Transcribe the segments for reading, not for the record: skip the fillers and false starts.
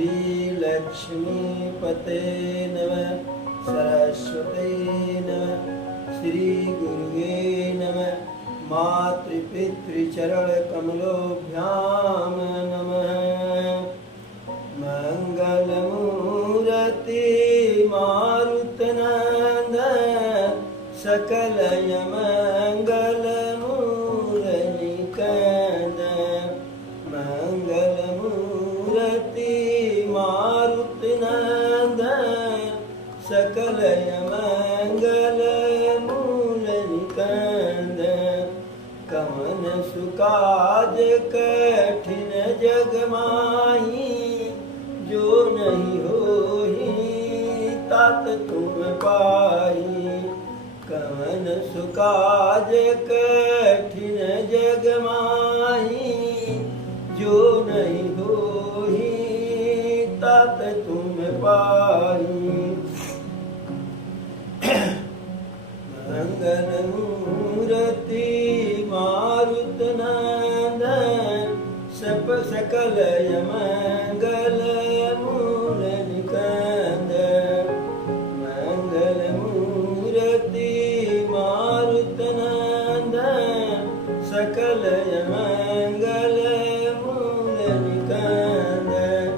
श्रीलक्ष्मीपते नमः। सरस्वती नमः। श्री गुरुवे नमः। मातृपितृचरणकमलोभ्यां नमः। मंगलमूर्ति मारुतनंदन सकलयमंगलमूलनिकंदन। मंगलमूर्ति मारुतनंदन सकलयमंगलमूलनिकंदन। कवन सुकाज कठिन जग माही, जो नहीं होही तात तुम पाही। कवन सुकाज कठिन जग माही, जो नहीं होही तात तुम पाही। मंगलमूर्ति मारुतनंदन सकलयमंगलमूलनिकंदन। मंगलमूर्ति मारुतनंदन सकलयमंगलमूलनिकंदन।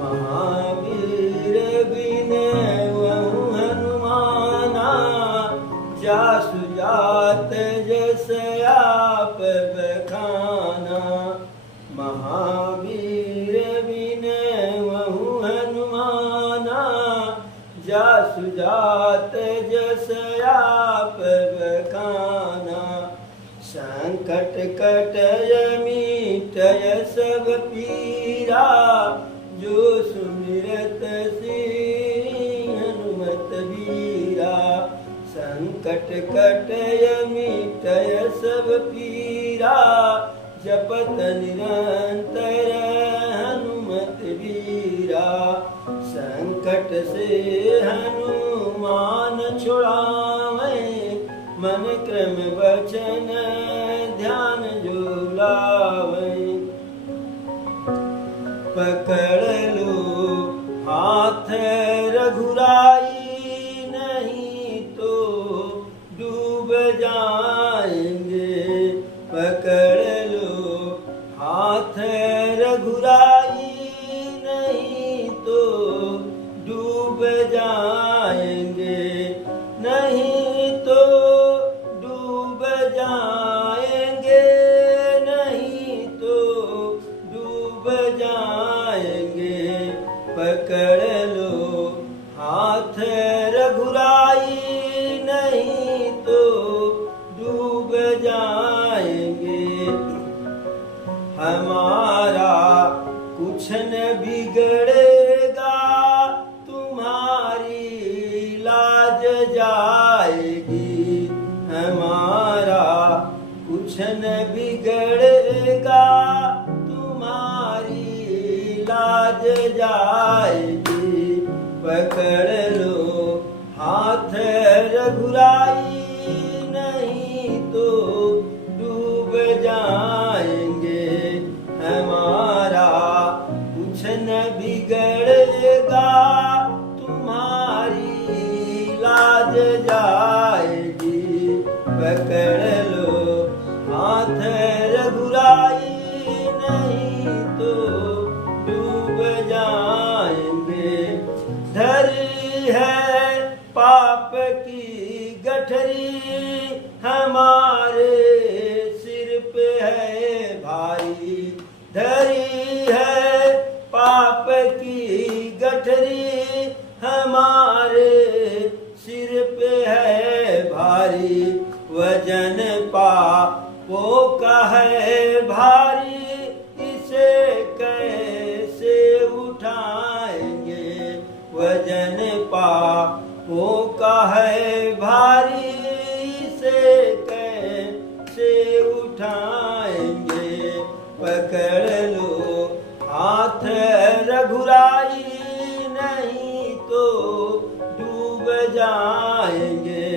महावीर विनयवहु हनुमाना, जासु जात जस आप बखाना। महावीर विनयवहु हनुमाना, जासु जात जस आप बखाना। संकट कटय मिटय सब पीरा, जो सुमिरत श्री हनुमत वीरा। संकट कटय मिटय सब पीरा, जपत निरंतर हनुमत वीरा। संकट से हनुमान छुड़ावे, मन क्रम वचन ध्यान जो लावे। पकड़ लो हाथ रघुराई, नहीं तो डूब जाएंगे। पकड़ लो हाथ रघुराई, नहीं तो डूब जाएंगे। नहीं तो डूब जाएंगे। नहीं तो डूब जाएंगे। पकड़ लो हाथ रघुराई, नहीं तो डूब जाएंगे। हमारा कुछ न बिगड़ेगा, तुम्हारी लाज जाएगी। हमारा कुछ न बिगड़ेगा, तुम्हारी लाज जाएगी। पकड़ लो हाथ रघुराई, नहीं तो डूब जाएंगे। हमारा कुछ न बिगड़ेगा, तुम्हारी लाज जाएगी। पकड़ लो हाथ रघुराई, नहीं तो डूब जाएंगे। धरी है पाप की गठरी, हमारे सिर पे है भारी। धरी है पाप की गठरी, हमारे सिर पे है भारी। वजन पापों का है भारी, इसे कैसे उठाएंगे। वजन पापों का है भारी, इसे कैसे उठाएंगे। पकड़ लो हाथ रघुराई, नहीं तो डूब जाएंगे।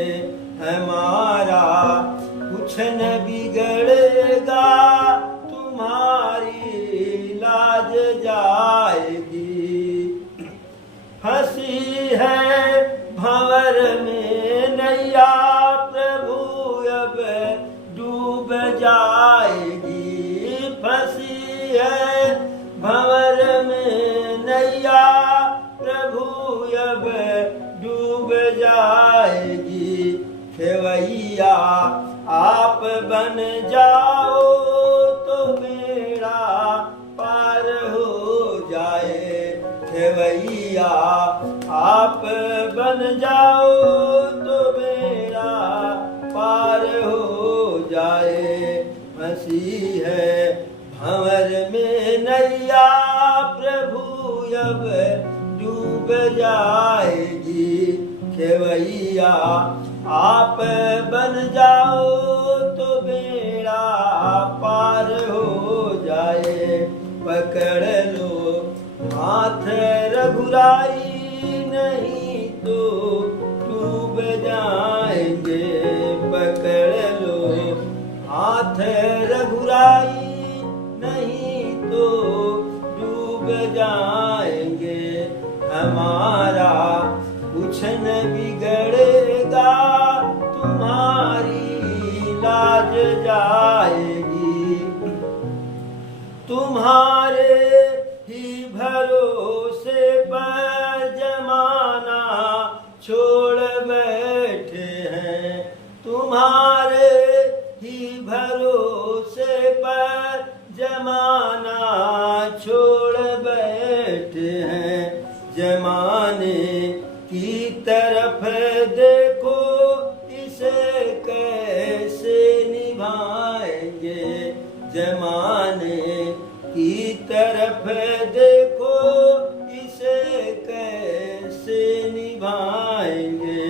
हमारा कुछ न बिगड़ेगा, तुम्हारी लाज जाएगी। है भंवर में नैया प्रभु अब डूब जाएगी। फंसी है भंवर में नैया प्रभु अब डूब जाएगी। खेवैया आप बन जाओ तो बेड़ा पार हो जाए। खेवैया आप बन जाओ तो बेड़ा पार हो जाए। फंसी है भंवर में नैया प्रभु अब डूब जाएगी। खेवैया आप बन जाओ तो बेड़ा पार हो जाए। पकड़ लो हाथ रघुराई नहीं तो डूब जाएंगे। पकड़ लो हाथ रघुराई नहीं तो डूब जाएंगे। हमारा कुछ न बिगड़ेगा तुम्हारी लाज जाएगी। तुम्हारे ही भरोसे पर जमाना छोड़ बैठे हैं। तुम्हारे ही भरोसे पर जमाना छोड़ बैठे हैं। जमाने की तरफ देखो इसे कैसे निभाएंगे। जमाने की तरफ देखो इसे कैसे निभाएंगे।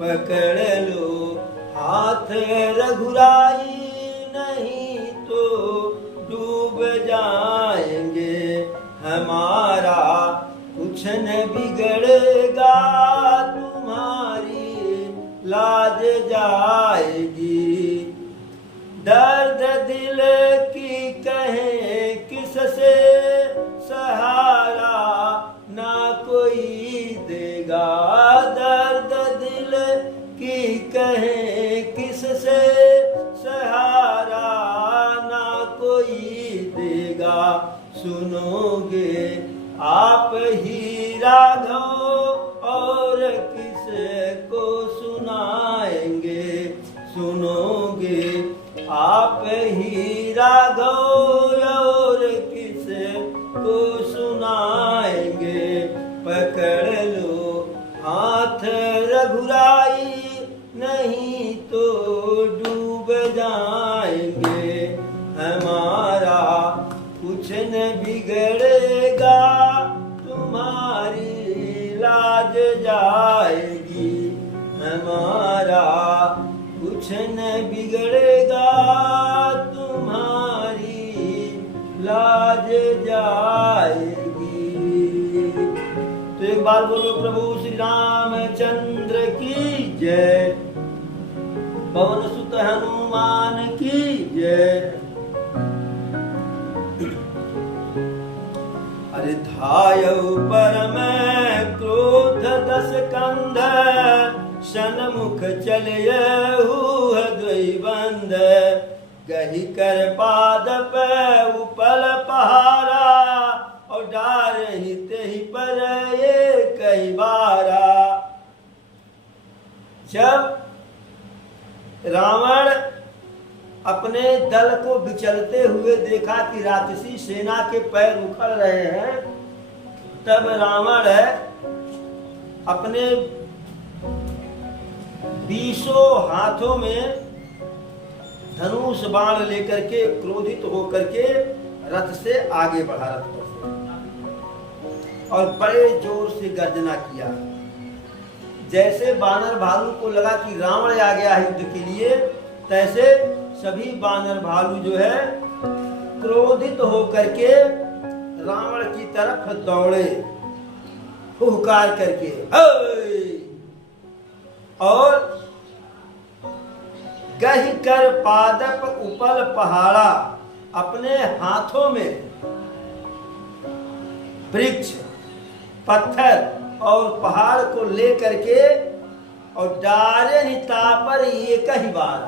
पकड़ लो हाथ रघुराई नहीं तो डूब जाएंगे। हमारा कुछ न बिगड़ेगा तुम्हारी लाज जाएगी। दर्द दिल की कहे किससे सहारा ना कोई देगा। दर्द दिल की कहे किससे सहारा ना कोई देगा। सुनोगे आप ही राघव और किस को सुनाएंगे। सुनोगे आप ही राघव और किस को सुनाएंगे। पकड़ लो हाथ रघुराई नहीं तो डूब जाएंगे। हमारा कुछ न बिगड़ेगा तुम्हारी लाज जाएगी। हमारा कुछ न बिगड़ेगा तुम्हारी लाज जाएगी। तो एक बार बोलो प्रभु श्री रामचंद्र की जय। पवन सुत हनुमान की जय। अरे धायौ परम क्रोध दस कंध सन्मुख चलियहु द्वैबंध। गही कर पादप उपल पहारा और डारहि तेहि पर कई बारा। जब रावण अपने दल को विचलते हुए देखा कि राक्षसी सेना के पैर उखड़ रहे हैं, तब रावण अपने 20 हाथों में धनुष बाण लेकर के क्रोधित होकर के रथ से आगे बढ़ा। रथ और बड़े जोर से गर्जना किया। जैसे बानर भालू को लगा कि रावण आ गया है युद्ध के लिए, तैसे सभी बानर भालू जो है क्रोधित होकर के रावण की तरफ दौड़े हुकार करके। और गही कर पादप उपल पहाड़ा, अपने हाथों में वृक्ष, पत्थर और पहाड़ को ले करके और डारे निता पर एक ही बार,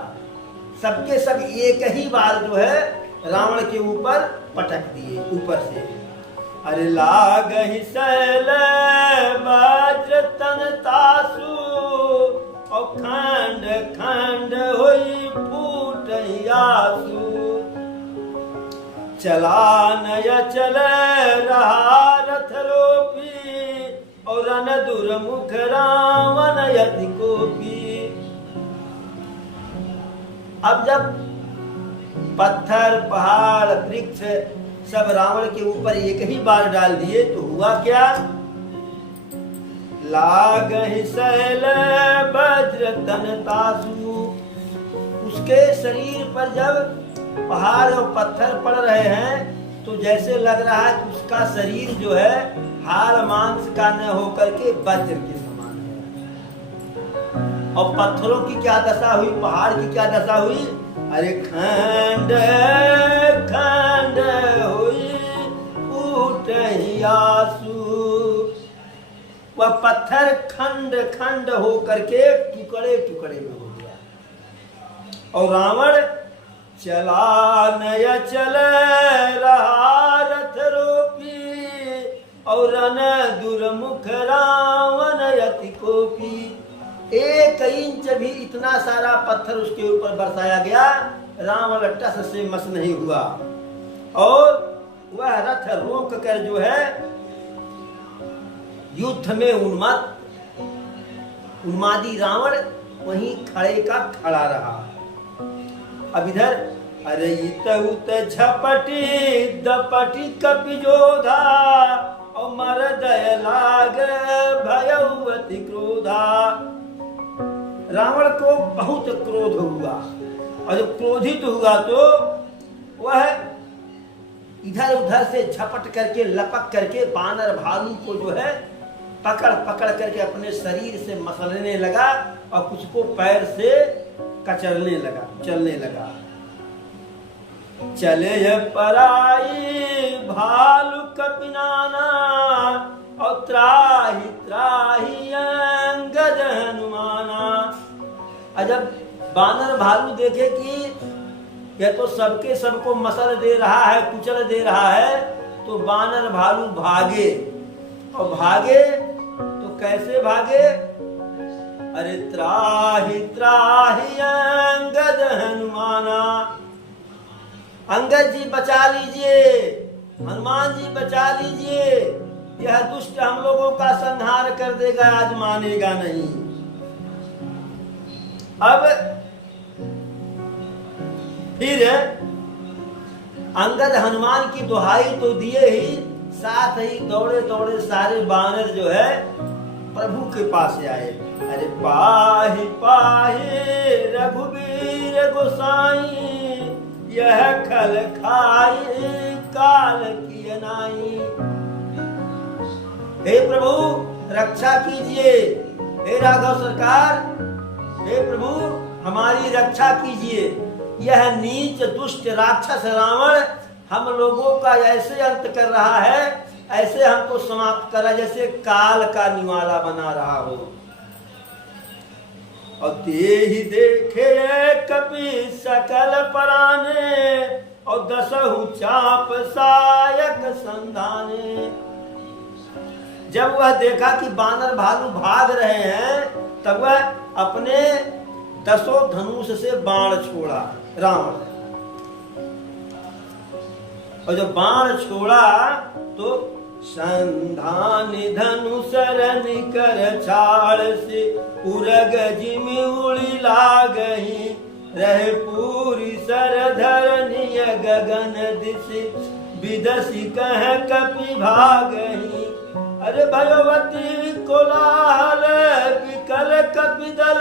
सबके सब एक ही बार जो है रावण के ऊपर पटक दिए ऊपर से। अरे लागहि सैल वज्र तन तासु और खंड खंड होई फूटहि आसु। चला नय चल रहा रथ रोपी और रन दुर्मुख रावण यति कोपी। अब जब पत्थर पहाड़ वृक्ष सब रावण के ऊपर एक ही बार डाल दिए तो हुआ क्या? लागहि सैल वज्र तन तासु। उसके शरीर पर जब पहाड़ और पत्थर पड़ रहे हैं तो जैसे लग रहा है कि उसका शरीर जो है हाड़ मांस का न होकर के वज्र के समान है। और पत्थरों की क्या दशा हुई, पहाड़ की क्या दशा हुई? अरे खंड खंड हुई फूटहि आसु। वह पत्थर खंड खंड हो करके टुकड़े टुकड़े में हो गया। और रावण चला नय चल रहा रथ रोपी और रन दुर्मुख रावण यति कोपी। 1 इंच भी इतना सारा पत्थर उसके ऊपर बरसाया गया, रावण टस से मस नहीं हुआ। और वह रथ रोक कर जो है युद्ध में उन्मादी रावण वहीं खड़े का खड़ा रहा। अब इधर अरे इत उत झपटी दपटी कपिजोधा और मर दय लाग भयवती क्रोधा। रावण को बहुत क्रोध हुआ और जब क्रोधित हुआ तो वह इधर उधर से झपट करके लपक करके बानर भालू को जो है पकड़ पकड़ करके अपने शरीर से मसलने लगा और कुछ को पैर से कचलने लगा, चलने लगा। चले पराई भालू कपिनाना और त्राही त्राही अंगद हनुमाना। जब बानर भालू देखे कि यह तो सबके सबको मसल दे रहा है, कुचल दे रहा है, तो बानर भालू भागे। और भागे तो कैसे भागे? अरे त्राही त्राही अंगद हनुमाना। अंगद जी बचा लीजिए, हनुमान जी बचा लीजिए, यह दुष्ट हम लोगों का संहार कर देगा, आज मानेगा नहीं। अब फिर अंगद हनुमान की दुहाई तो दिए ही, साथ ही दौड़े दौड़े सारे बानर जो है प्रभु के पास आए। अरे पाहि पाहि रघुवीर गोसाई यह खल खाई काल की नाई। हे प्रभु रक्षा कीजिए, हे राघव सरकार, हे प्रभु हमारी रक्षा कीजिए। यह नीच दुष्ट राक्षस रावण हम लोगों का ऐसे अंत कर रहा है, ऐसे हमको समाप्त कर रहा जैसे काल का निवाला बना रहा हो। और ते ही देखे कपि सकल पराने और दसहु चाप सायक संधाने। जब वह देखा कि बानर भालू भाग रहे हैं तब वह अपने 10 धनुष से बाण छोड़ा रावण। और जब बाण छोड़ा तो संधान धनुषर निकर छाड़ से उरग जिमि उड़ी लागही रहे पूरी सर धरनिय गगन दिशि विदसी कह कपि भागही। अरे भगवती कोलाहल विकल कपिदल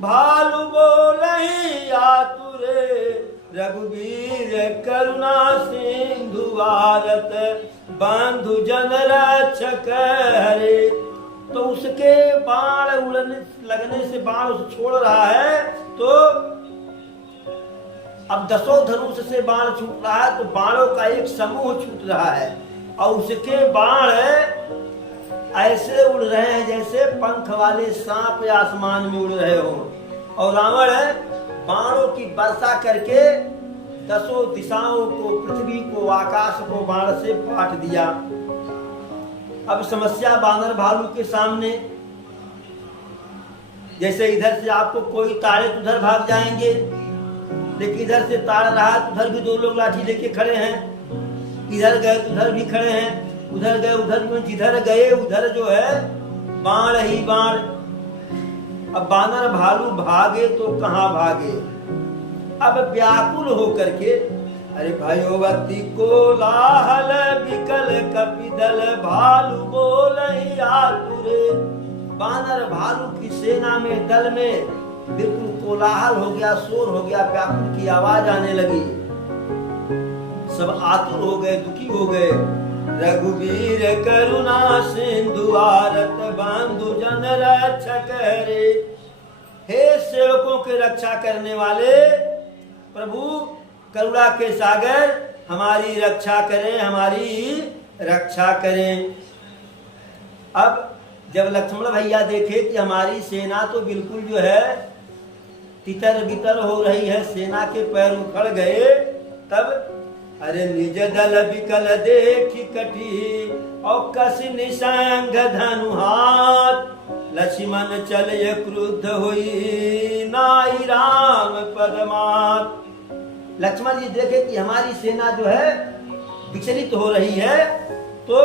भालू बोलहि आतुरे रघुवीर करुणा सिंधु भारत बंधु जन रक्षक हरे। तो उसके बाण उड़ने लगने से बाण उसे छोड़ रहा है तो अब 10 धनुष से बाण छूट रहा है, तो बाणों का एक समूह छूट रहा है और उसके बाण ऐसे उड़ रहे हैं जैसे पंख वाले सांप आसमान में उड़ रहे हो। और रावण बाणों की वर्षा करके 10 दिशाओं को, पृथ्वी को, आकाश को बाण से काट दिया। अब समस्या बानर भालू के सामने, जैसे इधर से आपको कोई ताड़े तो उधर भाग जाएंगे, लेकिन इधर से ताड़ रहा तो उधर भी 2 लोग लाठी लेके खड़े हैं, इधर गए तो उधर भी खड़े हैं, उधर गए उधर भी, जिधर गए उधर जो है बाण ही बाण। अब बानर भालू भागे तो कहां भागे। अब व्याकुल होकर के, अरे भाइयों बत्ती को लाहल बिकल कपिदल भालू बोलहि आतुरे। बानर भालू की सेना में, दल में बिल्कुल कोलाहल हो गया, शोर हो गया, व्याकुल की आवाज आने लगी। सब आतुर हो गए, दुखी हो गए। रघुवीर करुणा सिंधु आरत बंधु जन रक्षक रे। हे सेवकों के रक्षा करने वाले प्रभु, करुणा के सागर, हमारी रक्षा करें, हमारी रक्षा करें। अब जब लक्ष्मण भैया देखे कि हमारी सेना तो बिल्कुल जो है तितर बितर हो रही है, सेना के पैर उखड़ गए, तब अरे निज दल विकल देखी कटी और कस निसंग धनु हाथ। लक्ष्मण चले क्रुद्ध हुई नाई राम पदमात। लक्ष्मण जी देखे कि हमारी सेना जो है विचलित हो रही है, तो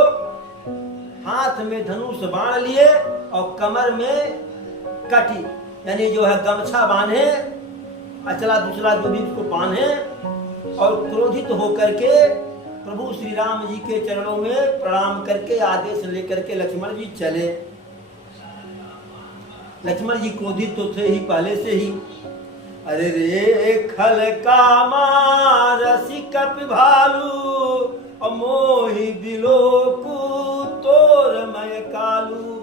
हाथ में धनुष बाण लिए और कमर में कटी यानी जो है गमछा बांधे, अचला दूसरा जो भी उसको बांधे, और क्रोधित होकर के प्रभु श्री राम जी के चरणों में प्रणाम करके आदेश लेकर के लक्ष्मण जी चले। लक्ष्मण जी क्रोधित तो थे ही पहले से ही। अरे रे खल कामा रसी कपि भालू और मोहि बिलोकु तोर मय कालू।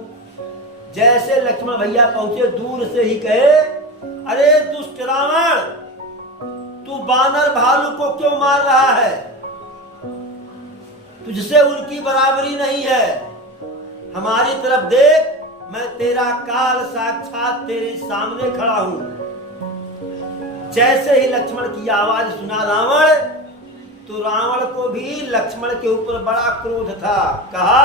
जैसे लक्ष्मण भैया पहुंचे, दूर से ही कहे, अरे दुष्ट रावण, तू बानर भालू को क्यों मार रहा है? तुझसे उनकी बराबरी नहीं है। हमारी तरफ देख, मैं तेरा काल साक्षात तेरे सामने खड़ा हूं। जैसे ही लक्ष्मण की आवाज सुना रावण, तो रावण को भी लक्ष्मण के ऊपर बड़ा क्रोध था। कहा,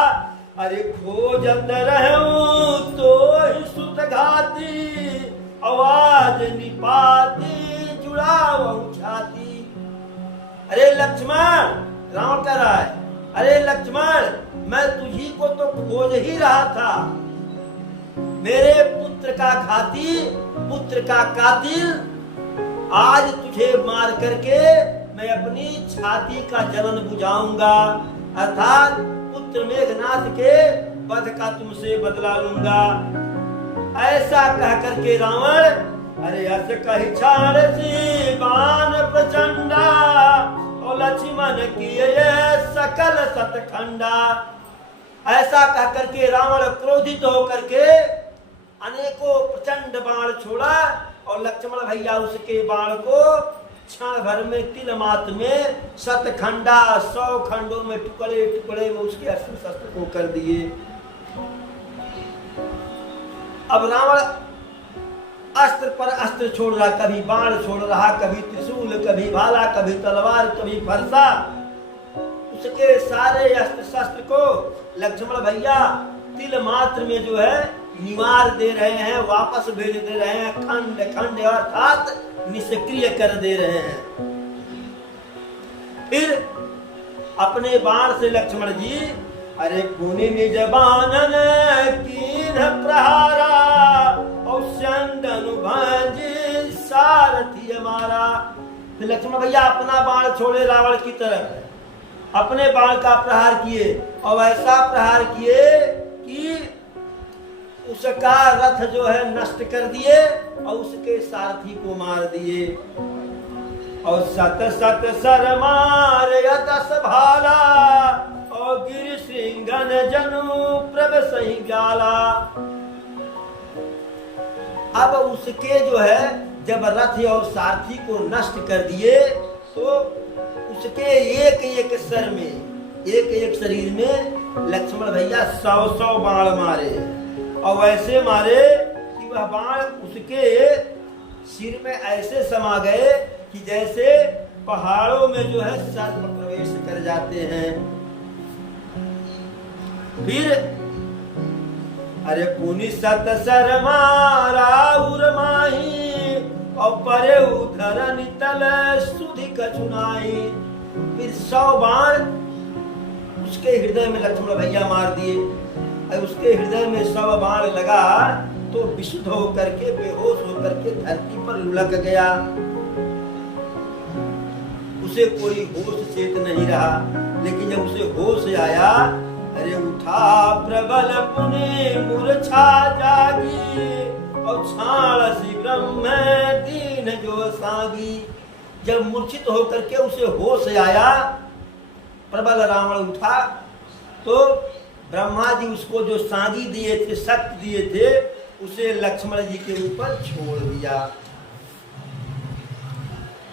अरे खोजत रहूं तो ही सुत घाती, आवाज निपाती जुड़ावो छाती। अरे लक्ष्मण, रावण कह रहा है, अरे लक्ष्मण, मैं तुझी को तो खोज ही रहा था। मेरे पुत्र का घाती, पुत्र का कातिल, आज तुझे मार करके मैं अपनी छाती का जलन बुझाऊंगा, अर्थात पुत्र मेघनाथ के वध का तुमसे बदला लूंगा। ऐसा कह करके रावण, अरे अस कही छाड़ सी बाण प्रचंडा और लक्ष्मण किए सकल सतखंडा। ऐसा कह करके रावण क्रोधित होकर के अनेकों प्रचंड बाण छोड़ा, और लक्ष्मण भैया उसके बाण को क्षण भर में, तिल मात्र में सतखंडा, 100 खंडों में, टुकड़े टुकड़े में उसके अस्त्र शस्त्र को कर दिए। अब रावण अस्त्र पर अस्त्र छोड़ रहा, कभी बाण छोड़ रहा, कभी त्रिशूल, कभी भाला, कभी तलवार, कभी फरसा। उसके सारे अस्त्र शस्त्र को लक्ष्मण भैया तिल मात्र में जो है निवार दे रहे हैं, वापस भेज दे रहे हैं, खंड खंड अर्थात निष्क्रिय कर दे रहे हैं। फिर अपने बाण से लक्ष्मण जी, अरे पुनि निज बाणन कीन प्रहारा और चंदन भांजी सारथी हमारा। फिर लक्ष्मण भैया अपना बाण छोड़े रावण की तरफ, अपने बाण का प्रहार किए, और ऐसा प्रहार किए कि उसका रथ जो है नष्ट कर दिए और उसके सारथी को मार दिए। और सत सत सर मार दस भाला और गिर सिंघन जनु प्रभ सही गाला। अब उसके जो है जब रथ और सारथी को नष्ट कर दिए, तो उसके एक एक सर में, एक एक शरीर में लक्ष्मण भैया 100 बाण मारे और वैसे मारे कि वह बाण उसके सिर में ऐसे समा गए कि जैसे पहाड़ों में जो है सर्प प्रवेश कर जाते हैं। फिर अरे पुनि सत सर मारा उरमाही और परे उधर नितल सुधि कचुनाई। फिर 100 बाण उसके हृदय में लक्ष्मण भैया मार दिए और उसके हृदय में 100 बाण लगा तो विशुद्ध होकर के बेहोश होकर के धरती पर लुढ़क गया। उसे कोई होश चेत नहीं रहा। लेकिन जब उसे होश आया, अरे उठा प्रबल पुनि मूर्छा जागी और छाड़ सी ब्रह्म दीन जो सागी। जब मूर्छित होकर के उसे होश आया, प्रबल रावण उठा तो ब्रह्मा जी उसको जो सागी दिए थे, शक्ति दिए थे, उसे लक्ष्मण जी के ऊपर छोड़ दिया।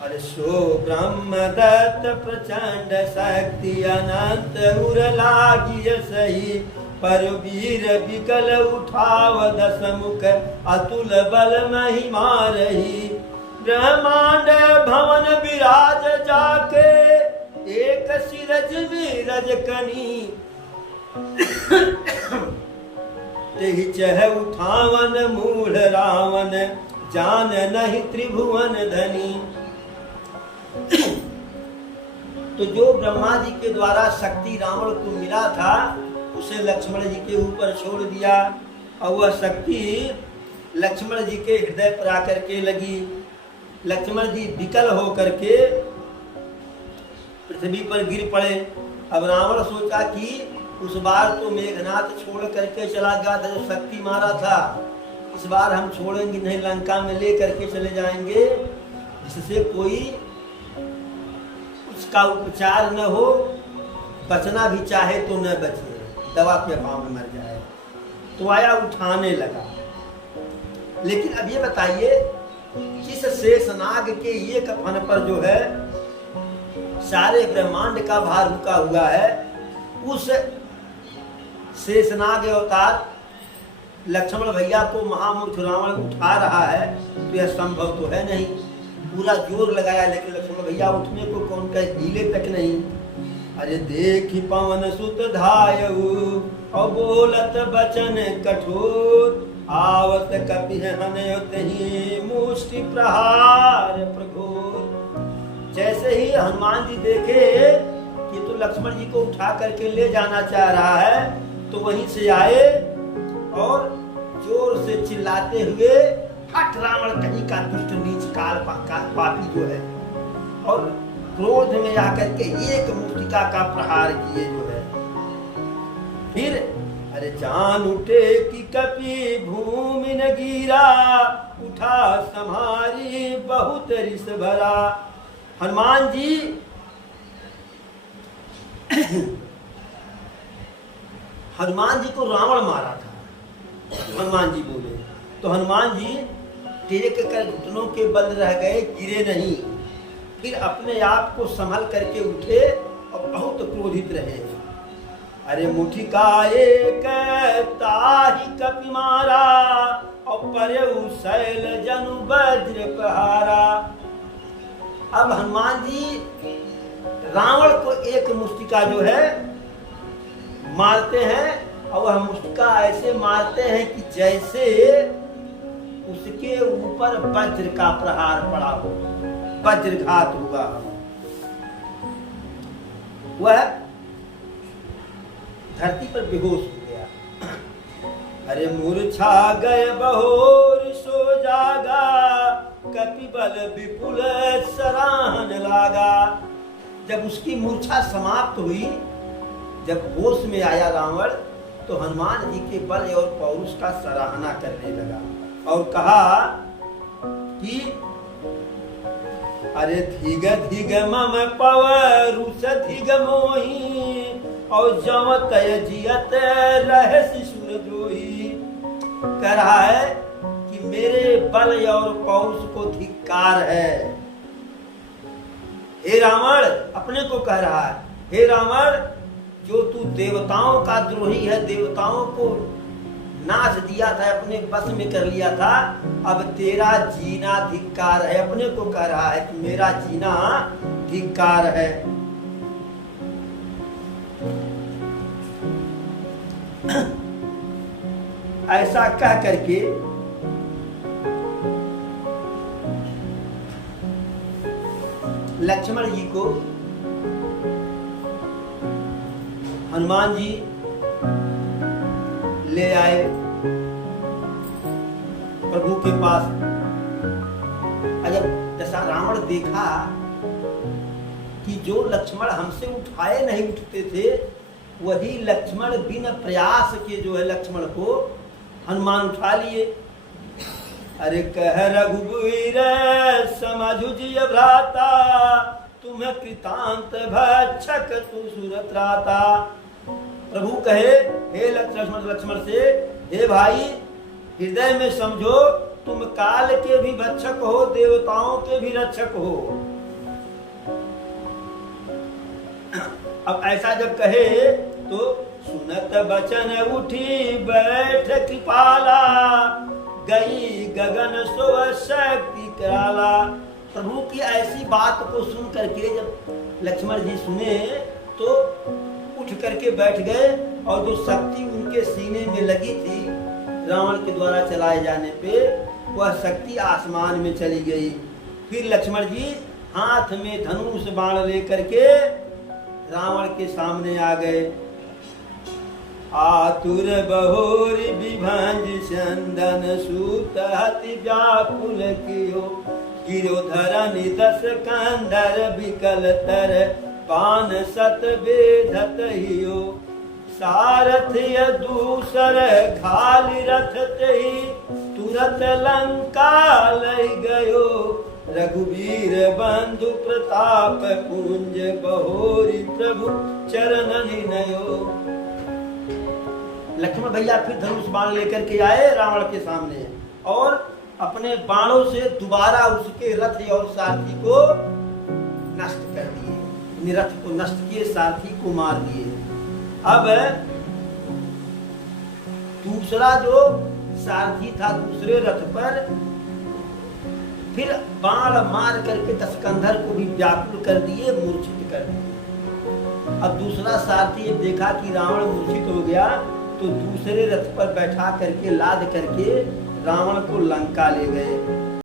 अरे सो ब्रह्म दत्त प्रचंड शक्ति अनंत उर लागी सही पर वीर विकल उठाव दस मुख अतुल बल महिमा रही। ब्रह्मांड भवन विराज जाके एक सिरज विरज कनी तेहि चह उठावन मूढ़ रावण जान नहीं त्रिभुवन धनी। तो जो ब्रह्मा जी के द्वारा शक्ति रावण को मिला था उसे लक्ष्मण जी के ऊपर छोड़ दिया और वह शक्ति लक्ष्मण जी के हृदय पर आकर के लगी। लक्ष्मण जी विकल होकर के पृथ्वी पर गिर पड़े। अब रावण सोचा कि उस बार तो मेघनाथ छोड़ करके चला गया था, जो शक्ति मारा था, इस बार हम छोड़ेंगे नहीं, लंका में ले करके चले जाएंगे जिससे कोई उसका उपचार न हो, बचना भी चाहे तो न बचे, दवा के अभाव में मर जाए। तो आया उठाने लगा। लेकिन अब ये बताइए, जिस शेषनाग के ये कफन पर जो है सारे ब्रह्मांड का भार रुका हुआ है, उस शेषनाग अवतार लक्ष्मण भैया को महामूर्ख रावण उठा रहा है, तो यह संभव तो है नहीं। पूरा जोर लगाया लेकिन लक्ष्मण भैया उठने को कौन कहे, हिले तक नहीं। अरे देखी पवन सुत धायऊ और बोलत बचन कठोर आवत कपिहनयतहि मुष्टि प्रहार प्रघोर। जैसे ही हनुमान जी देखे कि तो लक्ष्मण जी को उठा करके ले जाना चाह रहा है, तो वहीं से आए और जोर से चिल्लाते हुए हट रावण कहीं का दुष्ट नीच काल पापी जो है, और क्रोध में आकर के एक मुष्टिका का प्रहार किए जो है। फिर अरे जान उठे कि कपि भूमि न गिरा उठा सम्हारी बहुत रिस भरा। हनुमान जी हनुमान जी को रावण मारा था। हनुमान जी बोले तो हनुमान जी टेक कर घुटनों के बल रह गए, गिरे नहीं। फिर अपने आप को संभल करके उठे और बहुत क्रोधित रहे। अरे मुठी का एक ताहि कपि मारा और परयउ शैल जनु वज्र प्रहारा। अब हनुमान जी रावण को एक मुष्टिका जो है मारते हैं, और वह मुष्टिका ऐसे मारते हैं कि जैसे उसके ऊपर वज्र का प्रहार पड़ा हो, वज्रघात हुआ। वह धरती पर बेहोश हो गया। अरे मूर्छा गए बहोर सो जागा कपि बल विपुल सराहन लागा। जब उसकी मूर्छा समाप्त हुई, जब होश में आया रावण, तो हनुमान जी के बल और पौरुष का सराहना करने लगा और कहा कि अरे धिग धिग मम पवरुष धिग मोही और जम तय जियत रहे शिशुर द्रोही। कह रहा है कि मेरे बल और पौरुष को धिक्कार है। हे रावण, अपने को कह रहा है, हे रावण, जो तू देवताओं का द्रोही है, देवताओं को नाश दिया था, अपने बस में कर लिया था, अब तेरा जीना धिक्कार है। अपने को कह रहा है कि मेरा जीना धिक्कार है। ऐसा कह करके लक्ष्मण जी को हनुमान जी ले आए प्रभु के पास। जब जैसा रावण देखा कि जो लक्ष्मण हमसे उठाए नहीं उठते थे, वही लक्ष्मण बिना प्रयास के जो है लक्ष्मण को हनुमान उठा लिए। अरे कह रघुवीर समझु जिय भ्राता, तुम्हें कृतांत भक्षक तू सुरत्राता। प्रभु कहे हे लक्ष्मण से, हे भाई हृदय में समझो, तुम काल के भी भक्षक हो, देवताओं के भी रक्षक हो। अब ऐसा जब कहे तो सुनत बचन उठी बैठ कृपाला, गई गगन सो शक्ति कराला। प्रभु की ऐसी बात को सुन करके जब लक्ष्मण जी सुने तो उठ करके बैठ गए, और जो शक्ति उनके सीने में लगी थी रावण के द्वारा चलाए जाने पे, वह शक्ति आसमान में चली गई। फिर लक्ष्मण जी हाथ में धनुष बाण लेकर के रावण के सामने आ गए। आतुर बहोरी विभंज चंदन सूत हति व्याकुल कियो, गिरोधरनि दस कंधर विकल तर पान सत बेधत हियो। सारथी दूसर खाली रथ तेहि, तुरत लंका लई गयो। रघुवीर बंधु प्रताप पुंज, बहोरी प्रभु चरणनि नयो। लक्ष्मण भैया फिर धनुष बाण लेकर के आए रावण के सामने, और अपने बाणों से दोबारा उसके रथ और सारथी को नष्ट कर दिए। रथ को नष्ट किए, सारथी को मार दिए। अब दूसरा जो सारथी था दूसरे रथ पर, फिर बाण मार करके दशकंधर को भी व्याकुल कर दिए, मूर्छित कर दिए। अब दूसरा सारथी जब देखा कि रावण मूर्छित हो गया, तो दूसरे रथ पर बैठा करके लाद करके रावण को लंका ले गए।